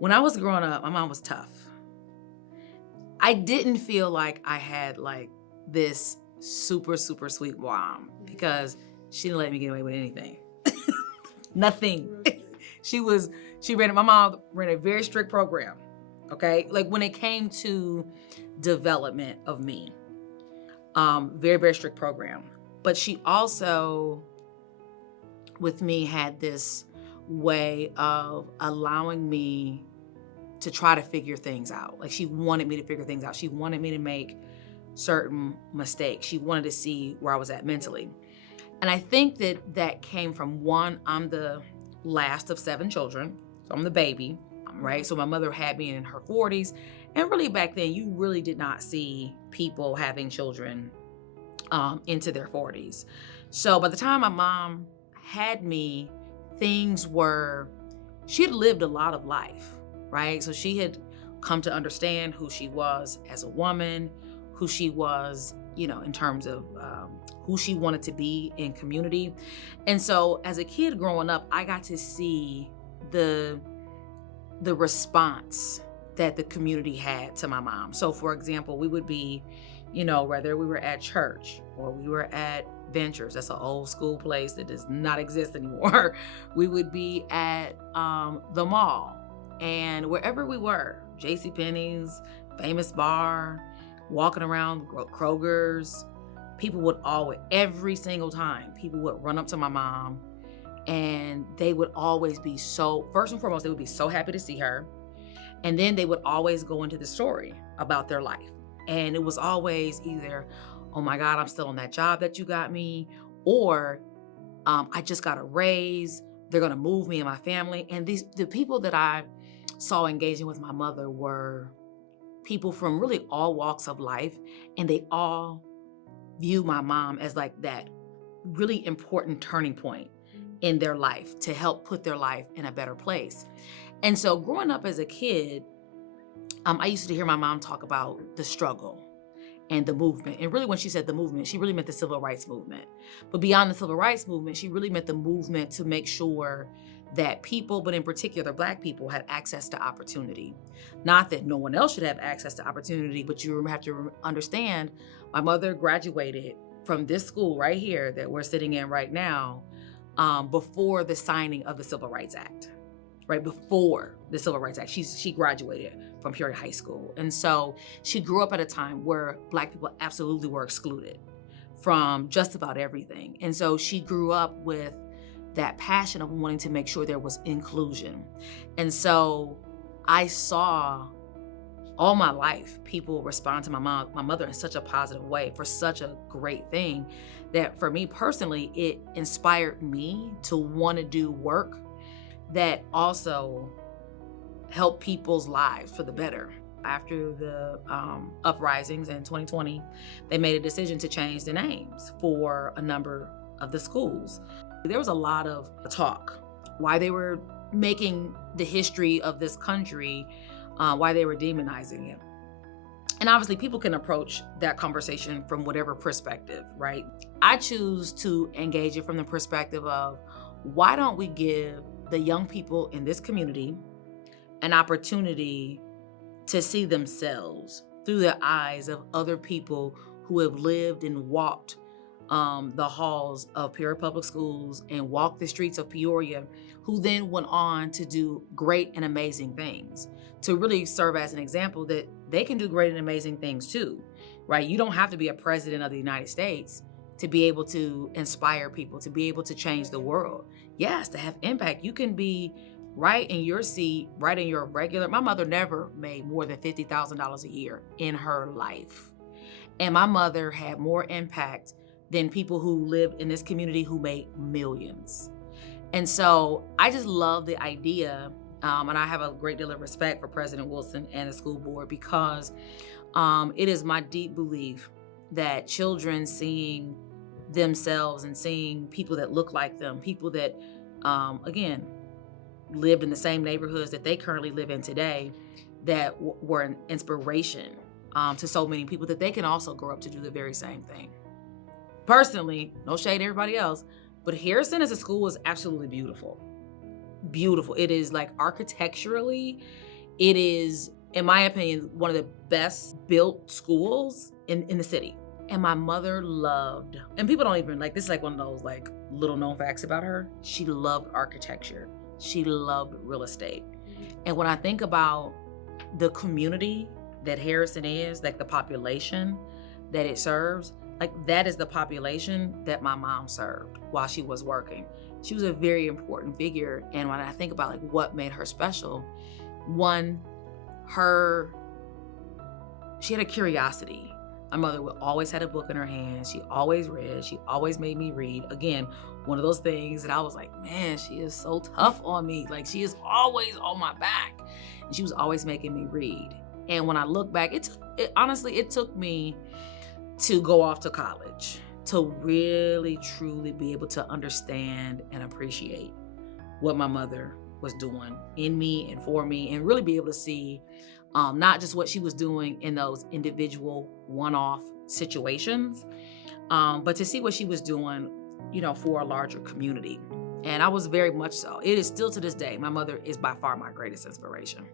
When I was growing up, my mom was tough. I didn't feel like I had like this super, super sweet mom because she didn't let me get away with anything. Nothing. My mom ran a very strict program. Okay. Like when it came to development of me, very, very strict program. But she also, with me, had this way of allowing me to try to figure things out. Like she wanted me to figure things out. She wanted me to make certain mistakes. She wanted to see where I was at mentally. And I think that came from one, I'm the last of 7 children. So I'm the baby, right? So my mother had me in her 40s. And really back then, you really did not see people having children into their 40s. So by the time my mom had me, she had lived a lot of life, right? So she had come to understand who she was as a woman, who she was, in terms of who she wanted to be in community. And so as a kid growing up, I got to see the response that the community had to my mom. So for example, we would be, whether we were at church or we were at Ventures, that's an old school place that does not exist anymore. We would be at the mall, and wherever we were, JCPenney's, Famous Bar, walking around Kroger's, people would always, every single time, people would run up to my mom and they would always be first and foremost, they would be so happy to see her. And then they would always go into the story about their life. And it was always either, oh my God, I'm still on that job that you got me, or I just got a raise, they're gonna move me and my family. And the people that I saw engaging with my mother were people from really all walks of life, and they all view my mom as like that really important turning point in their life to help put their life in a better place. And so growing up as a kid, I used to hear my mom talk about the struggle and the movement. And really when she said the movement, she really meant the civil rights movement. But beyond the civil rights movement, she really meant the movement to make sure that people, but in particular Black people, had access to opportunity. Not that no one else should have access to opportunity, but you have to understand, my mother graduated from this school right here that we're sitting in right now, before the signing of the Civil Rights Act, right? Before the Civil Rights Act, she graduated from Peoria High School. And so she grew up at a time where Black people absolutely were excluded from just about everything. And so she grew up with that passion of wanting to make sure there was inclusion. And so I saw all my life people respond to my mother in such a positive way for such a great thing that for me personally, it inspired me to want to do work that also help people's lives for the better. After the uprisings in 2020, they made a decision to change the names for a number of the schools. There was a lot of talk why they were making the history of this country, why they were demonizing it. And obviously people can approach that conversation from whatever perspective, right? I choose to engage it from the perspective of, why don't we give the young people in this community an opportunity to see themselves through the eyes of other people who have lived and walked the halls of Peoria Public Schools and walked the streets of Peoria, who then went on to do great and amazing things, to really serve as an example that they can do great and amazing things too, right? You don't have to be a president of the United States to be able to inspire people, to be able to change the world. Yes, to have impact. You can be right in your seat, right in your regular. My mother never made more than $50,000 a year in her life. And my mother had more impact than people who lived in this community who made millions. And so I just love the idea, and I have a great deal of respect for President Wilson and the school board, because it is my deep belief that children seeing themselves and seeing people that look like them, people that, again, lived in the same neighborhoods that they currently live in today, that were an inspiration to so many people, that they can also grow up to do the very same thing. Personally, no shade to everybody else, but Harrison as a school is absolutely beautiful. Beautiful. It is like architecturally, It is, in my opinion, one of the best built schools in the city. And my mother loved, and people don't even like, this is like one of those like little known facts about her. She loved architecture. She loved real estate. And when I think about the community that Harrison is, like the population that it serves, like that is the population that my mom served while she was working. She was a very important figure. And when I think about like what made her special, one, she had a curiosity. My mother would always had a book in her hand. She always read. She always made me read. Again, one of those things that I was like, man, she is so tough on me. Like she is always on my back. And she was always making me read. And when I look back, honestly, it took me to go off to college to really, truly be able to understand and appreciate what my mother was doing in me and for me, and really be able to see not just what she was doing in those individual one-off situations, but to see what she was doing, for a larger community. And I was very much so. It is still to this day, my mother is by far my greatest inspiration.